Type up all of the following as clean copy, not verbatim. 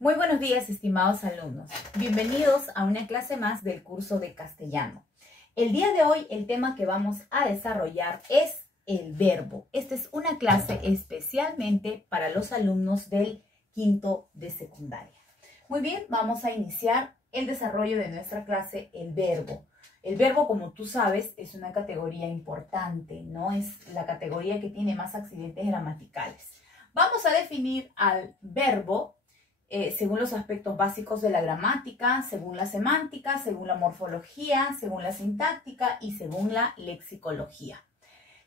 Muy buenos días, estimados alumnos. Bienvenidos a una clase más del curso de castellano. El día de hoy el tema que vamos a desarrollar es el verbo. Esta es una clase especialmente para los alumnos del quinto de secundaria. Muy bien, vamos a iniciar el desarrollo de nuestra clase, el verbo. El verbo, como tú sabes, es una categoría importante, ¿no? Es la categoría que tiene más accidentes gramaticales. Vamos a definir al verbo según los aspectos básicos de la gramática, según la semántica, según la morfología, según la sintáctica y según la lexicología.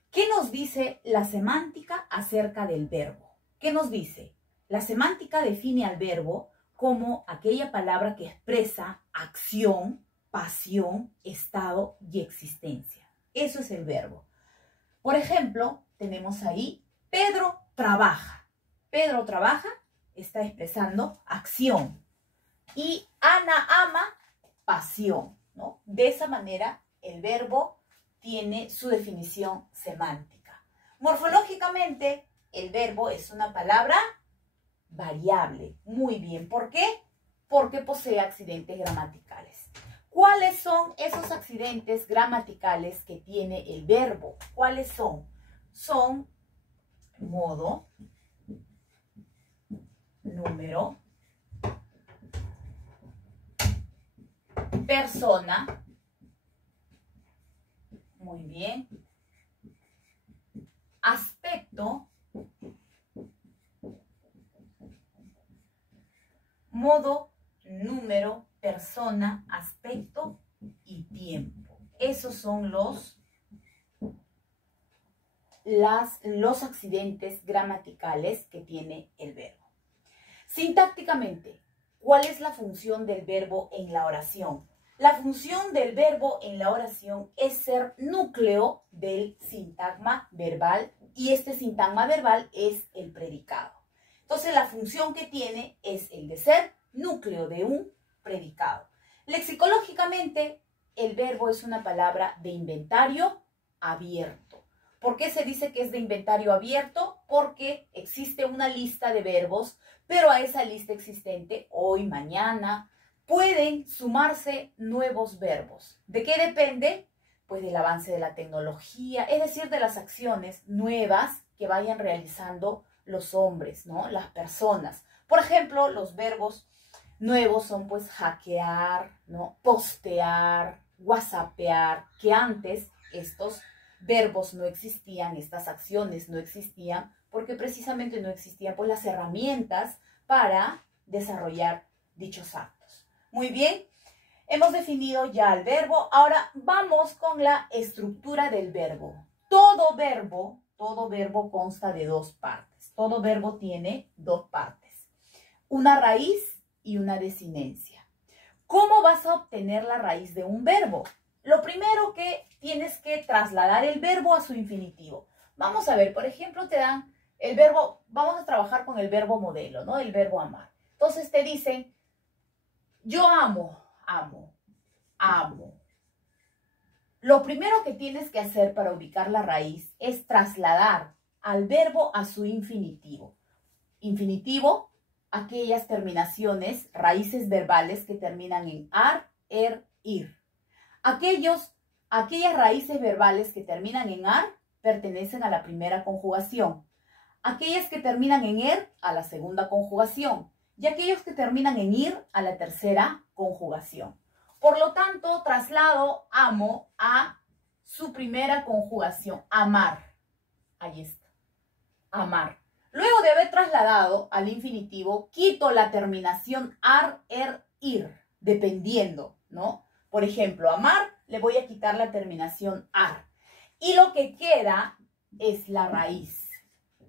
¿Qué nos dice la semántica acerca del verbo? ¿Qué nos dice? La semántica define al verbo como aquella palabra que expresa acción, pasión, estado y existencia. Eso es el verbo. Por ejemplo, tenemos ahí Pedro trabaja. Pedro trabaja está expresando acción. Y Ana ama pasión, ¿no? De esa manera, el verbo tiene su definición semántica. Morfológicamente, el verbo es una palabra variable. Muy bien. ¿Por qué? Porque posee accidentes gramaticales. ¿Cuáles son esos accidentes gramaticales que tiene el verbo? ¿Cuáles son? Son modo, número, persona, muy bien, aspecto, modo, número, persona, aspecto y tiempo. Esos son los accidentes gramaticales que tiene el verbo. Sintácticamente, ¿cuál es la función del verbo en la oración? La función del verbo en la oración es ser núcleo del sintagma verbal y este sintagma verbal es el predicado. Entonces, la función que tiene es el de ser núcleo de un predicado. Lexicológicamente, el verbo es una palabra de inventario abierto. ¿Por qué se dice que es de inventario abierto? Porque existe una lista de verbos, pero a esa lista existente, hoy, mañana, pueden sumarse nuevos verbos. ¿De qué depende? Pues del avance de la tecnología, es decir, de las acciones nuevas que vayan realizando los hombres, ¿no? Las personas. Por ejemplo, los verbos nuevos son pues hackear, ¿no? Postear, whatsappear, que antes estos verbos no existían, estas acciones no existían, porque precisamente no existían pues las herramientas para desarrollar dichos actos. Muy bien, hemos definido ya el verbo. Ahora vamos con la estructura del verbo. Todo verbo consta de dos partes. Todo verbo tiene dos partes. Una raíz y una desinencia. ¿Cómo vas a obtener la raíz de un verbo? Lo primero que tienes que trasladar el verbo a su infinitivo. Vamos a ver, por ejemplo, te dan el verbo, vamos a trabajar con el verbo modelo, ¿no? El verbo amar. Entonces te dicen, yo amo, amo, amo. Lo primero que tienes que hacer para ubicar la raíz es trasladar al verbo a su infinitivo. Infinitivo, aquellas terminaciones, raíces verbales que terminan en ar, ir. Aquellas raíces verbales que terminan en ar pertenecen a la primera conjugación. Aquellas que terminan en a la segunda conjugación. Y aquellos que terminan en ir a la tercera conjugación. Por lo tanto, traslado amo a su primera conjugación, amar. Ahí está, amar. Luego de haber trasladado al infinitivo, quito la terminación ar, ir, dependiendo, ¿no? Por ejemplo, amar, le voy a quitar la terminación ar. Y lo que queda es la raíz.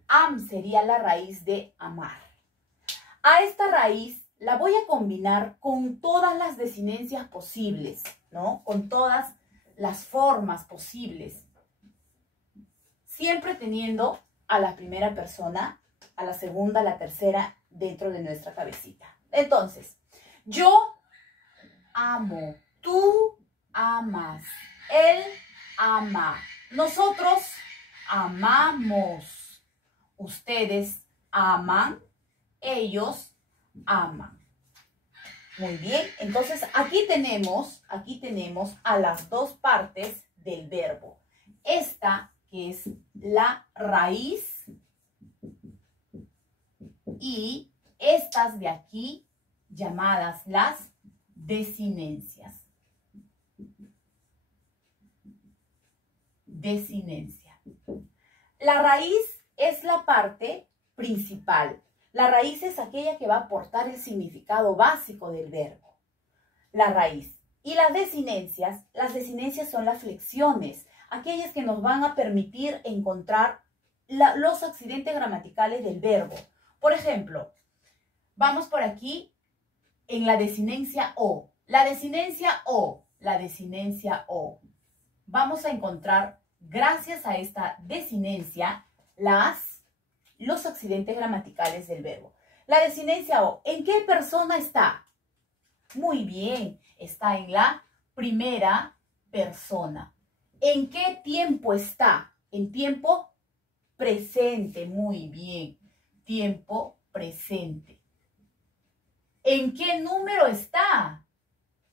Am sería la raíz de amar. A esta raíz la voy a combinar con todas las desinencias posibles, ¿no? Con todas las formas posibles. Siempre teniendo a la primera persona, a la segunda, a la tercera dentro de nuestra cabecita. Entonces, yo amo. Tú amas, él ama, nosotros amamos, ustedes aman, ellos aman. Muy bien, entonces aquí tenemos a las dos partes del verbo. Esta que es la raíz y estas de aquí llamadas las desinencias. Desinencia. La raíz es la parte principal. La raíz es aquella que va a aportar el significado básico del verbo. La raíz. Y las desinencias son las flexiones, aquellas que nos van a permitir encontrar los accidentes gramaticales del verbo. Por ejemplo, vamos por aquí en la desinencia o. La desinencia o. Vamos a encontrar, gracias a esta desinencia, los accidentes gramaticales del verbo. La desinencia o. ¿En qué persona está? Muy bien, está en la primera persona. ¿En qué tiempo está? En tiempo presente. Muy bien, tiempo presente. ¿En qué número está?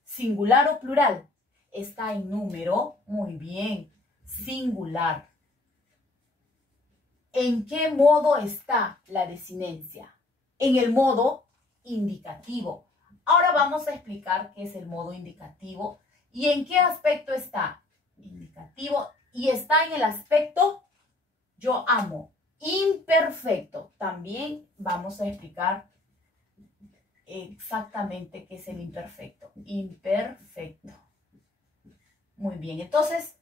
¿Singular o plural? Está en número. Muy bien, singular. ¿En qué modo está la desinencia? En el modo indicativo. Ahora vamos a explicar qué es el modo indicativo y en qué aspecto está. Indicativo y está en el aspecto yo amo. Imperfecto. También vamos a explicar exactamente qué es el imperfecto. Imperfecto. Muy bien, entonces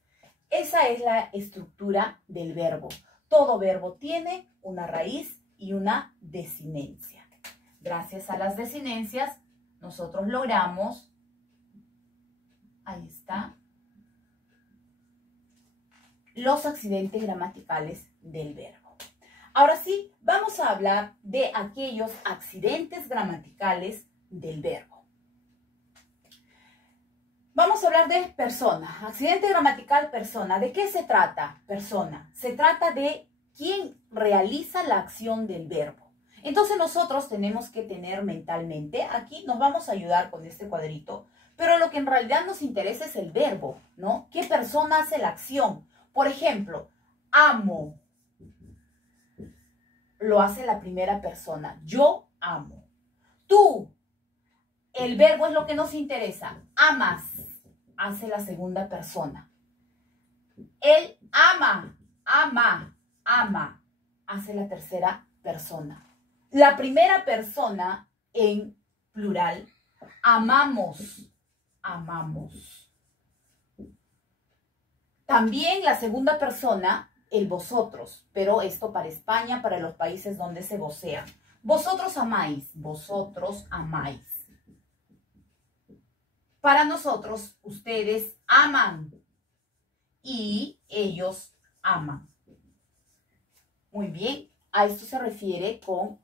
esa es la estructura del verbo. Todo verbo tiene una raíz y una desinencia. Gracias a las desinencias, nosotros logramos, ahí está, los accidentes gramaticales del verbo. Ahora sí, vamos a hablar de aquellos accidentes gramaticales del verbo. Vamos a hablar de persona. Accidente gramatical, persona. ¿De qué se trata? Persona. Se trata de quién realiza la acción del verbo. Entonces nosotros tenemos que tener mentalmente, aquí nos vamos a ayudar con este cuadrito, pero lo que en realidad nos interesa es el verbo, ¿no? ¿Qué persona hace la acción? Por ejemplo, amo. Lo hace la primera persona. Yo amo. Tú. El verbo es lo que nos interesa. Amas. Hace la segunda persona. Él ama. Ama. Hace la tercera persona. La primera persona en plural. Amamos. También la segunda persona, el vosotros. Pero esto para España, para los países donde se vocea. Vosotros amáis. Para nosotros, ustedes aman y ellos aman. Muy bien, a esto se refiere con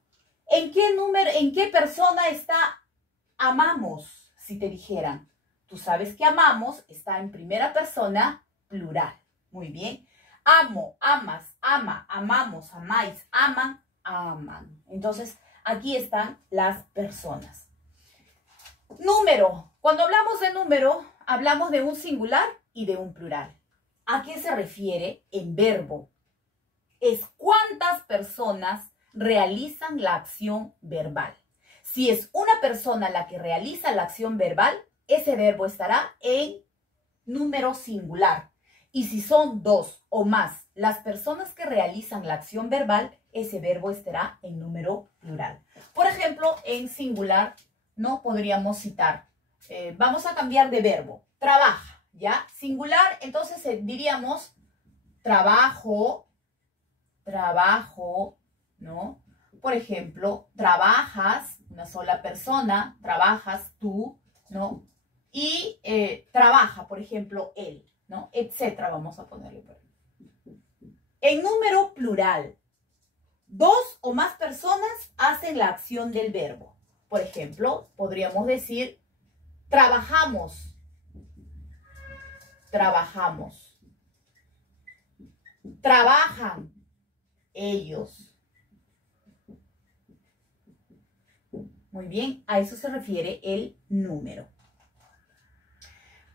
¿en qué persona está amamos? Si te dijeran, tú sabes que amamos está en primera persona plural. Muy bien, amo, amas, ama, amamos, amáis, aman. Entonces, aquí están las personas. Número. Cuando hablamos de número, hablamos de un singular y de un plural. ¿A qué se refiere en verbo? Es cuántas personas realizan la acción verbal. Si es una persona la que realiza la acción verbal, ese verbo estará en número singular. Y si son dos o más las personas que realizan la acción verbal, ese verbo estará en número plural. Por ejemplo, en singular no podríamos citar. Vamos a cambiar de verbo. Trabaja, ¿ya? Singular, entonces diríamos trabajo, ¿no? Por ejemplo, trabajas, una sola persona, trabajas tú, ¿no? Y trabaja, por ejemplo, él, ¿no? Etcétera, vamos a ponerle por ahí. En número plural, dos o más personas hacen la acción del verbo. Por ejemplo, podríamos decir, trabajamos. Trabajan ellos. Muy bien, a eso se refiere el número.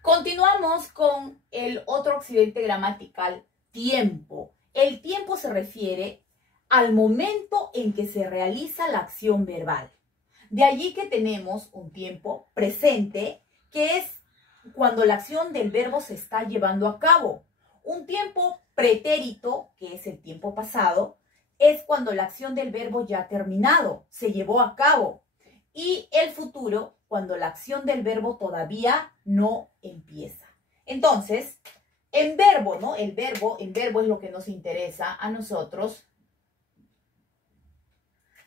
Continuamos con el otro accidente gramatical, tiempo. El tiempo se refiere al momento en que se realiza la acción verbal. De allí que tenemos un tiempo presente, que es cuando la acción del verbo se está llevando a cabo. Un tiempo pretérito, que es el tiempo pasado, es cuando la acción del verbo ya ha terminado, se llevó a cabo. Y el futuro, cuando la acción del verbo todavía no empieza. Entonces, en verbo, ¿no? En verbo es lo que nos interesa a nosotros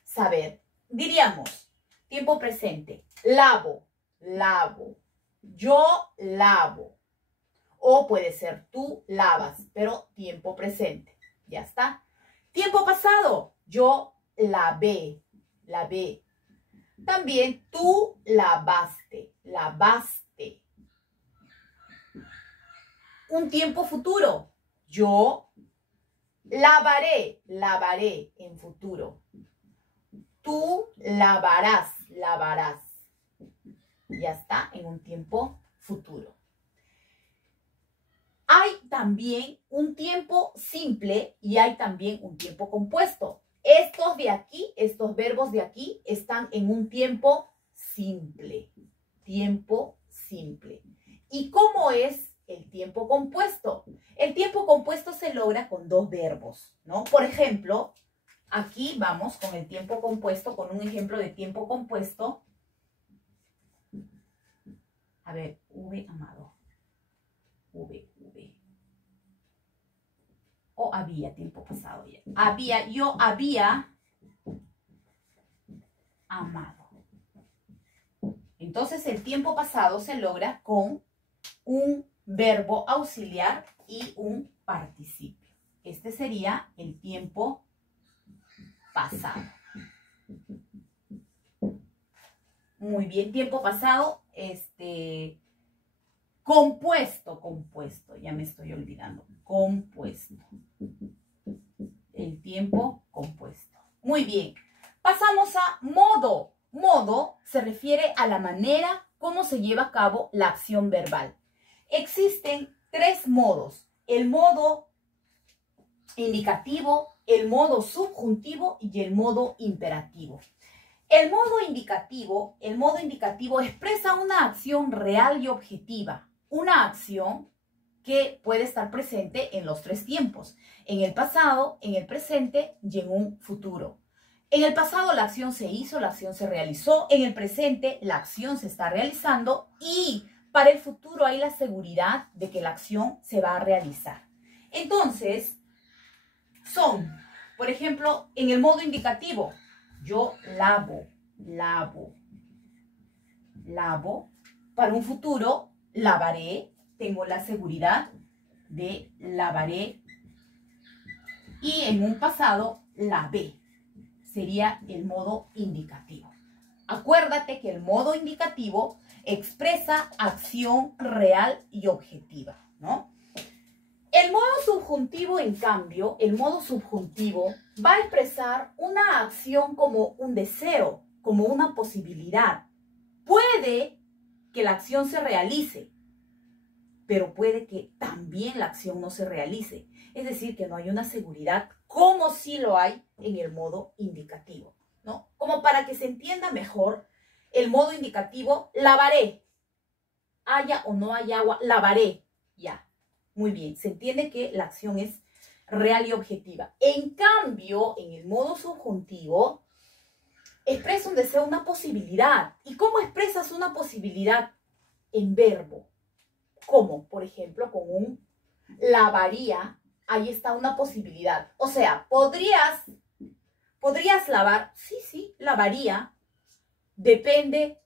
saber. Diríamos, tiempo presente, lavo, lavo, yo lavo. O puede ser tú lavas, pero tiempo presente. Ya está. Tiempo pasado, yo lavé, lavé. También tú lavaste, lavaste. Un tiempo futuro, yo lavaré, lavaré en futuro. Tú lavarás, lavarás. Ya está, en un tiempo futuro. Hay también un tiempo simple y hay también un tiempo compuesto. Estos de aquí, estos verbos de aquí, están en un tiempo simple. Tiempo simple. ¿Y cómo es el tiempo compuesto? El tiempo compuesto se logra con dos verbos, ¿no? Por ejemplo, aquí vamos con el tiempo compuesto, con un ejemplo de tiempo compuesto. A ver, V, amado. V. O había, tiempo pasado ya. Había, yo había amado. Entonces el tiempo pasado se logra con un verbo auxiliar y un participio. Este sería el tiempo pasado. Muy bien, tiempo pasado, compuesto, ya me estoy olvidando, compuesto. El tiempo compuesto. Muy bien, pasamos a modo. Modo se refiere a la manera como se lleva a cabo la acción verbal. Existen tres modos: el modo indicativo, el modo subjuntivo y el modo imperativo. El modo indicativo expresa una acción real y objetiva, una acción que puede estar presente en los tres tiempos: en el pasado, en el presente y en un futuro. En el pasado la acción se hizo, la acción se realizó. En el presente la acción se está realizando y para el futuro hay la seguridad de que la acción se va a realizar. Entonces, son, por ejemplo, en el modo indicativo, yo lavo, lavo, lavo. Para un futuro, lavaré, tengo la seguridad de lavaré. Y en un pasado, lavé. Sería el modo indicativo. Acuérdate que el modo indicativo expresa acción real y objetiva, ¿no? El modo subjuntivo, en cambio, el modo subjuntivo va a expresar una acción como un deseo, como una posibilidad. Puede que la acción se realice, pero puede que también la acción no se realice. Es decir, que no hay una seguridad como sí lo hay en el modo indicativo, ¿no? Como para que se entienda mejor, el modo indicativo, lavaré. Haya o no haya agua, lavaré. Ya, muy bien. Se entiende que la acción es real y objetiva. En cambio, en el modo subjuntivo, expresa un deseo, una posibilidad. ¿Y cómo expresas una posibilidad? En verbo. ¿Cómo? Por ejemplo, con un lavaría, ahí está una posibilidad. O sea, ¿podrías lavar? Sí, lavaría. Depende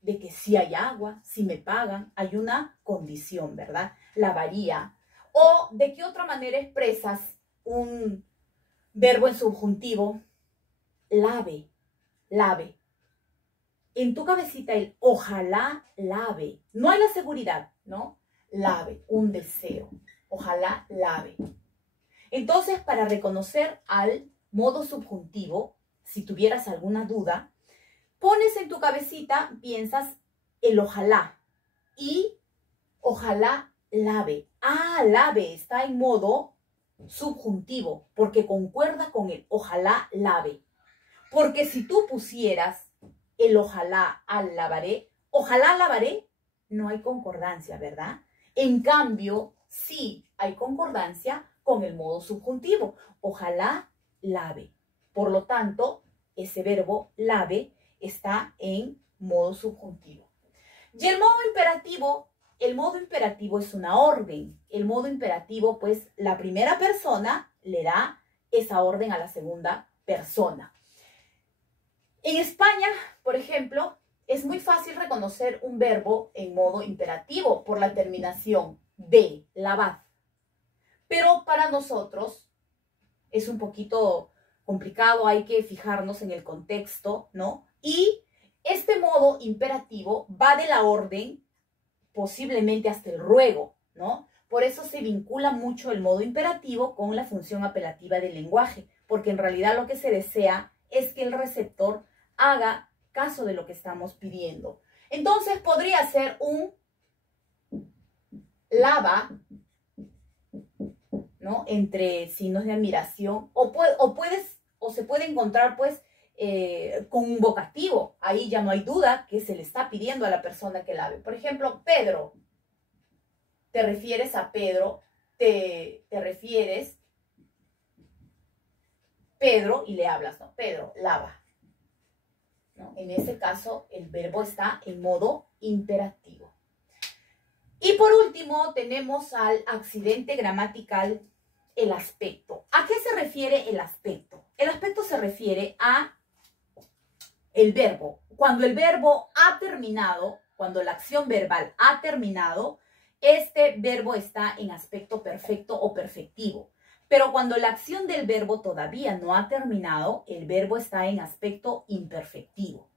de que si hay agua, si me pagan, hay una condición, ¿verdad? Lavaría. ¿O de qué otra manera expresas un verbo en subjuntivo? Lave, lave. En tu cabecita el ojalá lave. No hay la seguridad, ¿no? Lave, un deseo. Ojalá lave. Entonces, para reconocer al modo subjuntivo, si tuvieras alguna duda, pones en tu cabecita, piensas el ojalá y ojalá lave. Ah, lave está en modo subjuntivo porque concuerda con el ojalá lave. Porque si tú pusieras el ojalá al lavaré, no hay concordancia, ¿verdad? En cambio, sí hay concordancia con el modo subjuntivo. Ojalá lave. Por lo tanto, ese verbo lave está en modo subjuntivo. Y el modo imperativo es una orden. El modo imperativo, pues, la primera persona le da esa orden a la segunda persona. En España, por ejemplo, es muy fácil reconocer un verbo en modo imperativo por la terminación de, lavad. Pero para nosotros es un poquito complicado, hay que fijarnos en el contexto, ¿no? Y este modo imperativo va de la orden, posiblemente hasta el ruego, ¿no? Por eso se vincula mucho el modo imperativo con la función apelativa del lenguaje, porque en realidad lo que se desea es que el receptor haga caso de lo que estamos pidiendo. Entonces podría ser un lava, ¿no? Entre signos de admiración, o se puede encontrar, pues, con un vocativo. Ahí ya no hay duda que se le está pidiendo a la persona que lave. Por ejemplo, Pedro. Te refieres a Pedro, te refieres Pedro y le hablas, ¿no? Pedro, lava, ¿no? En ese caso, el verbo está en modo imperativo. Y por último, tenemos al accidente gramatical, el aspecto. ¿A qué se refiere el aspecto? El aspecto se refiere a el verbo. Cuando el verbo ha terminado, cuando la acción verbal ha terminado, este verbo está en aspecto perfecto o perfectivo. Pero cuando la acción del verbo todavía no ha terminado, el verbo está en aspecto imperfectivo.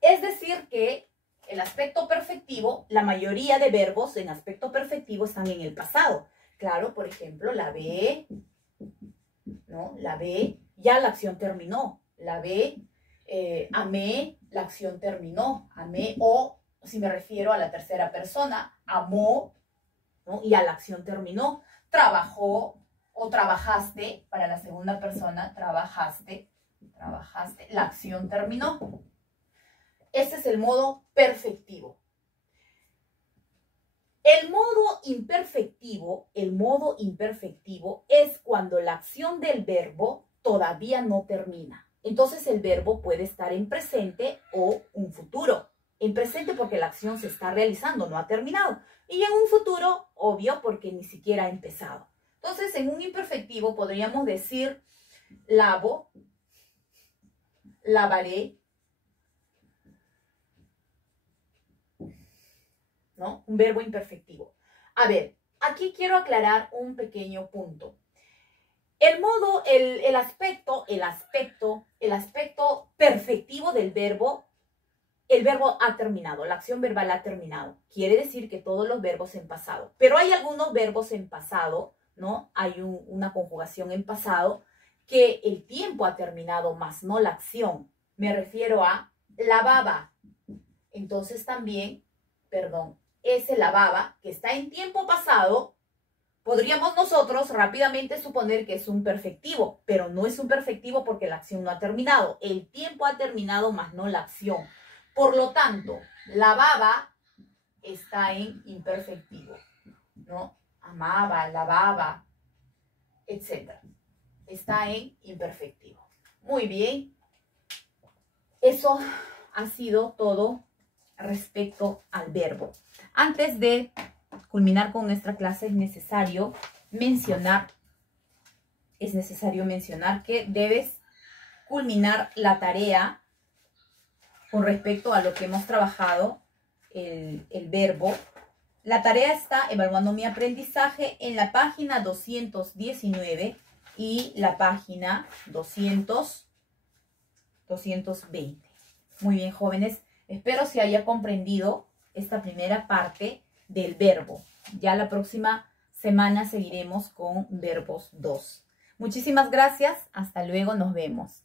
Es decir que el aspecto perfectivo, la mayoría de verbos en aspecto perfectivo están en el pasado. Claro, por ejemplo, lavé, ¿no? Lavé, ya la acción terminó. Lavé, amé, la acción terminó. Amé, o si me refiero a la tercera persona, amó, ¿no? Y ya la acción terminó. Trabajó o trabajaste, para la segunda persona, trabajaste, la acción terminó. Ese es el modo perfectivo. El modo imperfectivo es cuando la acción del verbo todavía no termina. Entonces el verbo puede estar en presente o un futuro. En presente porque la acción se está realizando, no ha terminado. Y en un futuro, obvio, porque ni siquiera ha empezado. Entonces, en un imperfectivo podríamos decir lavo, lavaré, ¿no? Un verbo imperfectivo. A ver, aquí quiero aclarar un pequeño punto. El aspecto perfectivo del verbo, el verbo ha terminado, la acción verbal ha terminado. Quiere decir que todos los verbos en pasado. Pero hay algunos verbos en pasado, ¿no? Hay una conjugación en pasado que el tiempo ha terminado, más no la acción. Me refiero a lavaba. Entonces también, ese lavaba que está en tiempo pasado, podríamos nosotros rápidamente suponer que es un perfectivo, pero no es un perfectivo porque la acción no ha terminado. El tiempo ha terminado, más no la acción. Por lo tanto, lavaba está en imperfectivo, ¿no? Amaba, lavaba, etc. Está en imperfectivo. Muy bien. Eso ha sido todo respecto al verbo. Antes de culminar con nuestra clase es necesario mencionar que debes culminar la tarea con respecto a lo que hemos trabajado, el verbo. La tarea está evaluando mi aprendizaje en la página 219 y la página 220. Muy bien, jóvenes. Espero se haya comprendido esta primera parte del verbo. Ya la próxima semana seguiremos con verbos 2. Muchísimas gracias. Hasta luego. Nos vemos.